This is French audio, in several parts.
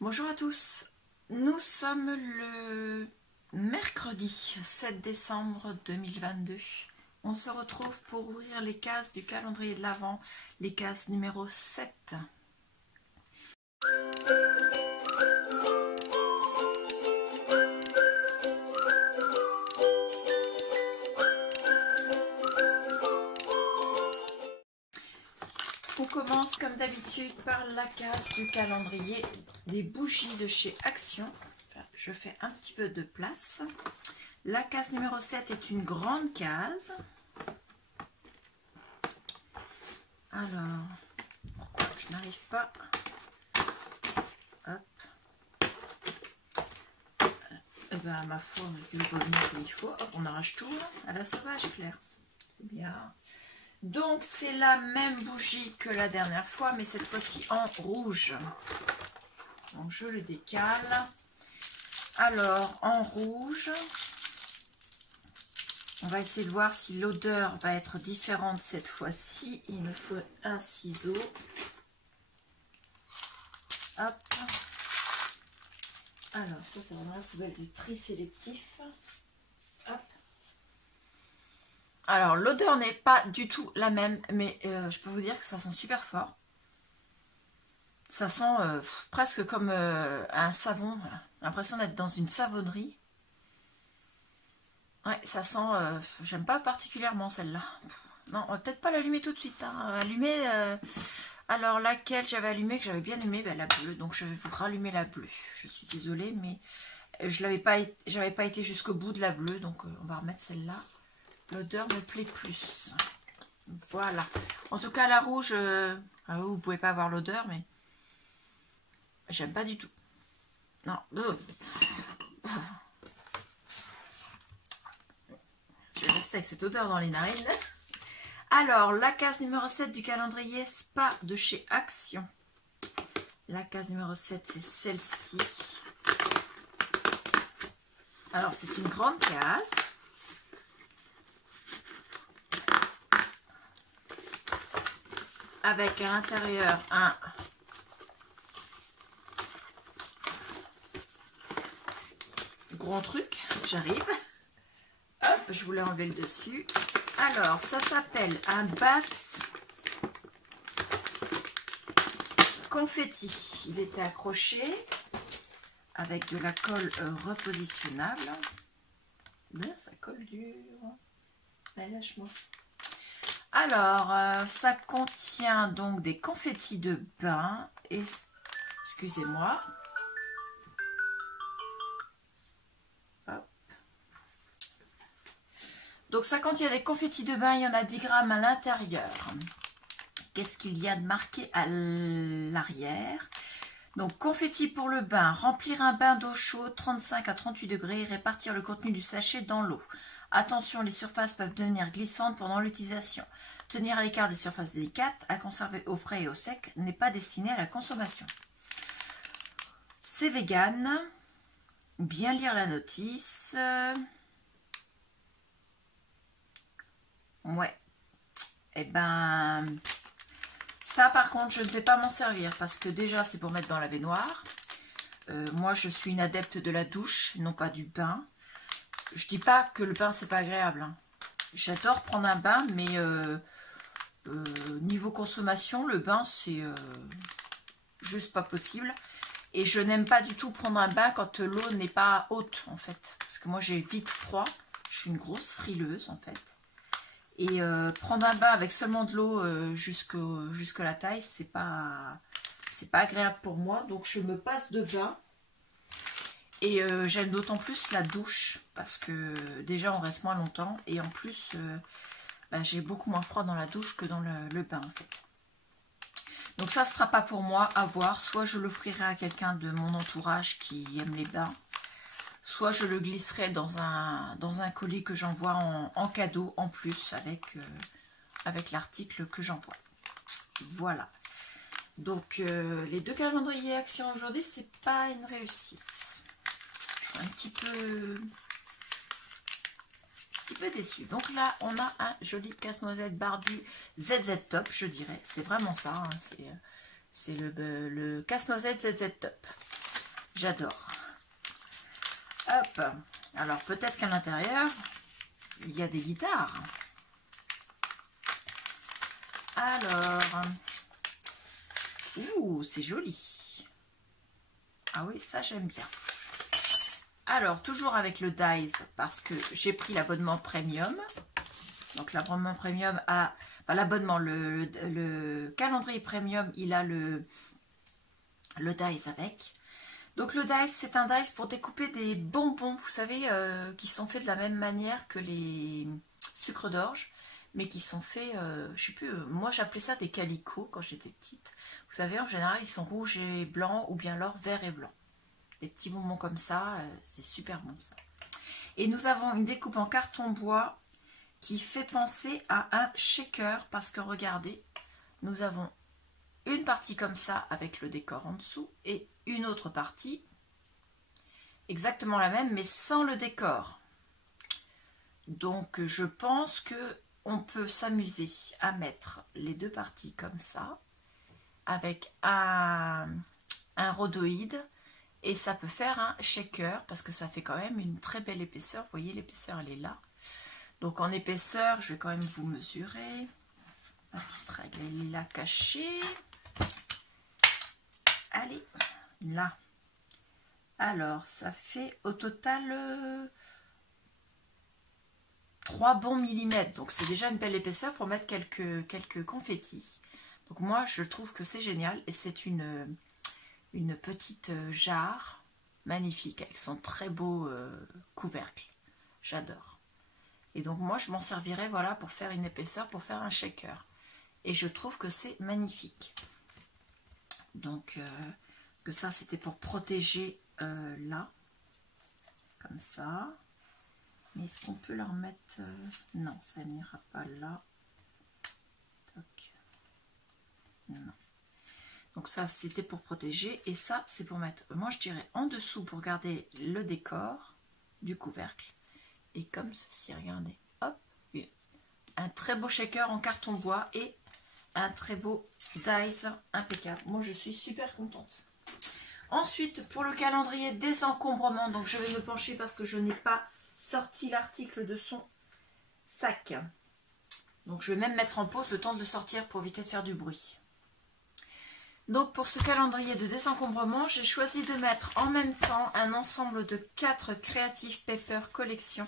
Bonjour à tous, nous sommes le mercredi 7 décembre 2022. On se retrouve pour ouvrir les cases du calendrier de l'Avent, les cases numéro 7. On commence comme d'habitude par la case du calendrier des bougies de chez Action. Enfin, je fais un petit peu de place. La case numéro 7 est une grande case. Alors, pourquoi je n'arrive pas? Hop. Et ben, ma foi, je vais revenir comme il faut. Hop, on arrache tout à la sauvage, Claire. C'est bien. Donc, c'est la même bougie que la dernière fois, mais cette fois-ci en rouge. Donc, je le décale. Alors, en rouge, on va essayer de voir si l'odeur va être différente cette fois-ci. Il me faut un ciseau. Hop. Alors, ça, c'est vraiment la poubelle du tri sélectif. Hop. Alors, l'odeur n'est pas du tout la même, mais je peux vous dire que ça sent super fort. Ça sent presque comme un savon. L'impression d'être dans une savonnerie. Ouais, ça sent... j'aime pas particulièrement celle-là. Non, on va peut-être pas l'allumer tout de suite. Hein. Allumer... alors, laquelle j'avais allumée, que j'avais bien aimée, ben, la bleue. Donc, je vais vous rallumer la bleue. Je suis désolée, mais j'avais pas été jusqu'au bout de la bleue. Donc, on va remettre celle-là. L'odeur me plaît plus. Voilà. En tout cas, la rouge, vous pouvez pas avoir l'odeur, mais j'aime pas du tout. Non. Je vais rester avec cette odeur dans les narines. Alors, la case numéro 7 du calendrier Spa de chez Action. La case numéro 7, c'est celle-ci. Alors, c'est une grande case. Avec à l'intérieur un gros truc. J'arrive. Hop, je voulais enlever le dessus. Alors, ça s'appelle un basse confetti. Il était accroché avec de la colle repositionnable. Bien, ça colle dur. Allez, lâche-moi. Alors, ça contient donc des confettis de bain et, excusez-moi, donc ça contient des confettis de bain, il y en a 10 grammes à l'intérieur. Qu'est-ce qu'il y a de marqué à l'arrière? Donc, confettis pour le bain, remplir un bain d'eau chaude 35 à 38 degrés et répartir le contenu du sachet dans l'eau. Attention, les surfaces peuvent devenir glissantes pendant l'utilisation. Tenir à l'écart des surfaces délicates, à conserver au frais et au sec, n'est pas destiné à la consommation. C'est vegan. Bien lire la notice. Ouais. Eh ben, ça par contre, je ne vais pas m'en servir parce que déjà, c'est pour mettre dans la baignoire. Moi, je suis une adepte de la douche, non pas du bain. Je dis pas que le bain c'est pas agréable. Hein. J'adore prendre un bain, mais niveau consommation, le bain c'est juste pas possible. Et je n'aime pas du tout prendre un bain quand l'eau n'est pas haute en fait. Parce que moi j'ai vite froid. Je suis une grosse frileuse en fait. Et prendre un bain avec seulement de l'eau jusque la taille, c'est pas agréable pour moi. Donc je me passe de bain. Et j'aime d'autant plus la douche parce que déjà on reste moins longtemps et en plus j'ai beaucoup moins froid dans la douche que dans le bain en fait. Donc ça ne sera pas pour moi à voir, soit je l'offrirai à quelqu'un de mon entourage qui aime les bains, soit je le glisserai dans un colis que j'envoie en cadeau en plus avec l'article que j'envoie. Voilà. Donc les deux calendriers Action aujourd'hui, c'est pas une réussite. Un petit peu déçu. Donc là, on a un joli casse-noisette barbu ZZ Top, je dirais. C'est vraiment ça. Hein. C'est le casse-noisette ZZ Top. J'adore. Hop. Alors peut-être qu'à l'intérieur, il y a des guitares. Alors, ouh, c'est joli. Ah oui, ça j'aime bien. Alors, toujours avec le Dies, parce que j'ai pris l'abonnement premium. Donc l'abonnement premium a... Enfin, l'abonnement, le calendrier premium, il a le Dies avec. Donc le Dies, c'est un Dies pour découper des bonbons, vous savez, qui sont faits de la même manière que les sucres d'orge, mais qui sont faits, je sais plus, moi j'appelais ça des calicots quand j'étais petite. Vous savez, en général, ils sont rouges et blancs, ou bien alors vert et blanc. Des petits bonbons comme ça, c'est super bon ça. Et nous avons une découpe en carton bois qui fait penser à un shaker, parce que regardez, nous avons une partie comme ça avec le décor en dessous et une autre partie exactement la même mais sans le décor. Donc je pense que on peut s'amuser à mettre les deux parties comme ça avec un rhodoïde et ça peut faire un shaker parce que ça fait quand même une très belle épaisseur. Vous voyez, l'épaisseur elle est là. Donc en épaisseur, je vais quand même vous mesurer. Ma petite règle elle est là cachée. Allez, là. Alors, ça fait au total 3 bons millimètres. Donc, c'est déjà une belle épaisseur pour mettre quelques confettis. Donc, moi, je trouve que c'est génial. Et c'est une petite jarre magnifique avec son très beau couvercle. J'adore. Et donc, moi, je m'en servirai, voilà, pour faire une épaisseur, pour faire un shaker. Et je trouve que c'est magnifique. Donc, que ça, c'était pour protéger là, comme ça. Mais est-ce qu'on peut leur mettre... non, ça n'ira pas là. Toc. Non. Donc ça, c'était pour protéger. Et ça, c'est pour mettre, moi, je dirais en dessous pour garder le décor du couvercle. Et comme ceci, regardez. Hop. Un très beau shaker en carton bois et un très beau Dies impeccable. Moi, je suis super contente. Ensuite, pour le calendrier désencombrement, donc je vais me pencher parce que je n'ai pas sorti l'article de son sac. Donc, je vais même mettre en pause le temps de le sortir pour éviter de faire du bruit. Donc, pour ce calendrier de désencombrement, j'ai choisi de mettre en même temps un ensemble de 4 Creative Paper Collection.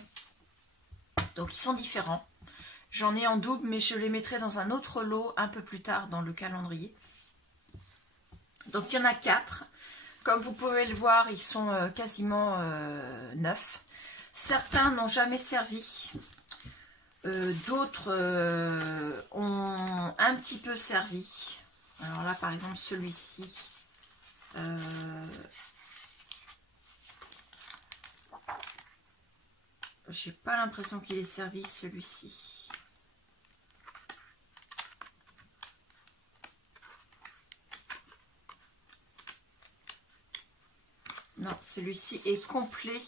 Donc, ils sont différents. J'en ai en double, mais je les mettrai dans un autre lot un peu plus tard dans le calendrier. Donc, il y en a 4. Comme vous pouvez le voir, ils sont quasiment neufs. Certains n'ont jamais servi. D'autres ont un petit peu servi. Alors là, par exemple, celui-ci. J'ai pas l'impression qu'il ait servi, celui-ci. Non, celui-ci est complet.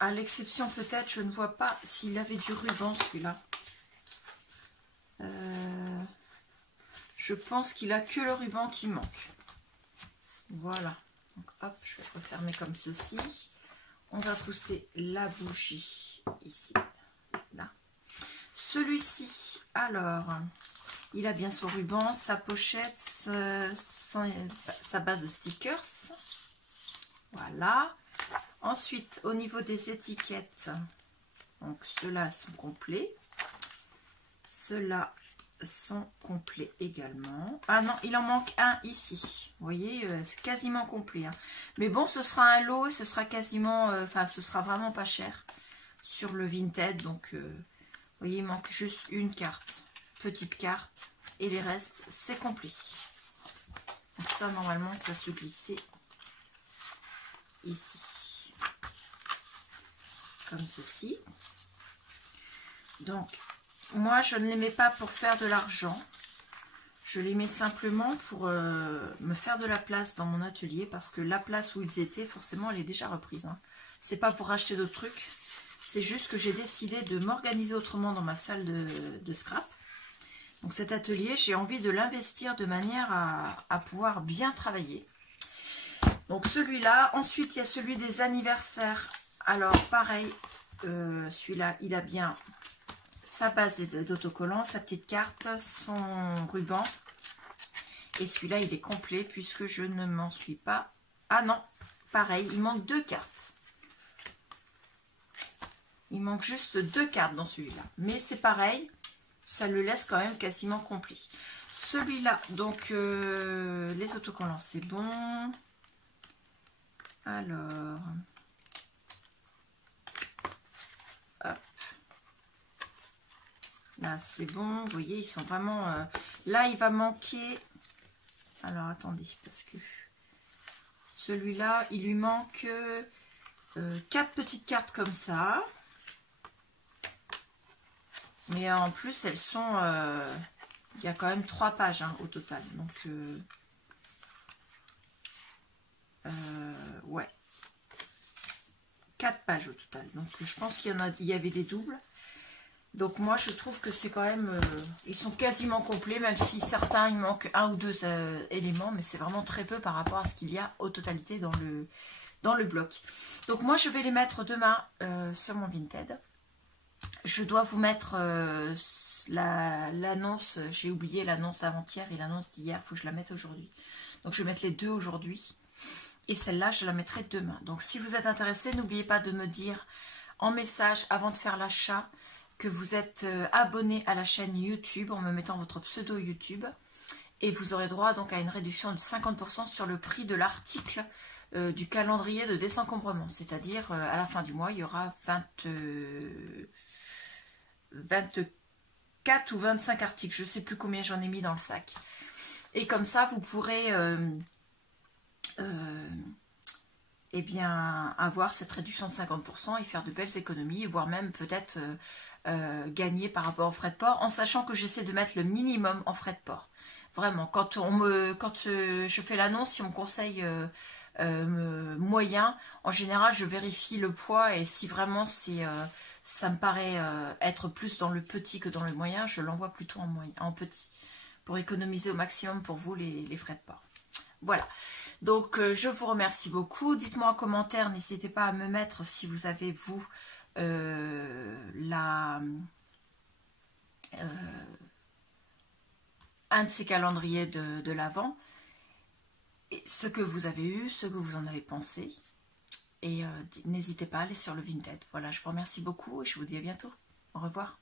À l'exception peut-être, je ne vois pas s'il avait du ruban celui-là. Je pense qu'il a que le ruban qui manque. Voilà. Donc hop, je vais refermer comme ceci. On va pousser la bougie ici. Là. Celui-ci, alors, il a bien son ruban, sa pochette, sa base de stickers. Voilà. Ensuite, au niveau des étiquettes, donc ceux-là sont complets. Ceux-là sont complets également. Ah non, il en manque un ici. Vous voyez, c'est quasiment complet. Hein. Mais bon, ce sera un lot et ce sera quasiment... enfin, ce sera vraiment pas cher sur le Vinted. Donc, vous voyez, il manque juste une carte. Petite carte. Et les restes, c'est complet. Donc ça, normalement, ça se glissait ici. Comme ceci. Donc, moi, je ne les mets pas pour faire de l'argent. Je les mets simplement pour me faire de la place dans mon atelier. Parce que la place où ils étaient, forcément, elle est déjà reprise. Hein. C'est pas pour acheter d'autres trucs. C'est juste que j'ai décidé de m'organiser autrement dans ma salle de scrap. Donc cet atelier, j'ai envie de l'investir de manière à pouvoir bien travailler. Donc celui-là. Ensuite, il y a celui des anniversaires. Alors, pareil, celui-là, il a bien sa base d'autocollant, sa petite carte, son ruban. Et celui-là, il est complet puisque je ne m'en suis pas... Ah non, pareil, il manque 2 cartes. Il manque juste 2 cartes dans celui-là. Mais c'est pareil, ça le laisse quand même quasiment complet. Celui-là, donc, les autocollants, c'est bon. Alors... Hop. Là, c'est bon. Vous voyez, ils sont vraiment... Là, il va manquer... Alors, attendez, parce que... Celui-là, il lui manque 4 petites cartes comme ça. Mais en plus, elles sont... il y a quand même 3 pages hein, au total. Donc, ouais. 4 pages au total. Donc, je pense qu'il y avait des doubles. Donc, moi, je trouve que c'est quand même... ils sont quasiment complets, même si certains, il manque 1 ou 2 éléments. Mais c'est vraiment très peu par rapport à ce qu'il y a au totalité dans le bloc. Donc, moi, je vais les mettre demain sur mon Vinted. Je dois vous mettre l'annonce, j'ai oublié l'annonce avant-hier et l'annonce d'hier, il faut que je la mette aujourd'hui. Donc je vais mettre les deux aujourd'hui et celle-là je la mettrai demain. Donc si vous êtes intéressé, n'oubliez pas de me dire en message avant de faire l'achat que vous êtes abonné à la chaîne YouTube en me mettant votre pseudo YouTube et vous aurez droit donc à une réduction de 50% sur le prix de l'article du calendrier de désencombrement. C'est-à-dire à la fin du mois, il y aura 24 ou 25 articles, je ne sais plus combien j'en ai mis dans le sac. Et comme ça, vous pourrez eh bien, avoir cette réduction de 50% et faire de belles économies, voire même peut-être gagner par rapport aux frais de port, en sachant que j'essaie de mettre le minimum en frais de port. Vraiment, quand je fais l'annonce, si on me conseille moyen, en général, je vérifie le poids et si vraiment ça me paraît être plus dans le petit que dans le moyen, je l'envoie plutôt en petit pour économiser au maximum pour vous les frais de port. Voilà, donc je vous remercie beaucoup. Dites-moi en commentaire, n'hésitez pas à me mettre si vous avez vous un de ces calendriers de l'Avent, et ce que vous avez eu, ce que vous en avez pensé. Et n'hésitez pas à aller sur le Vinted. Voilà, je vous remercie beaucoup et je vous dis à bientôt. Au revoir.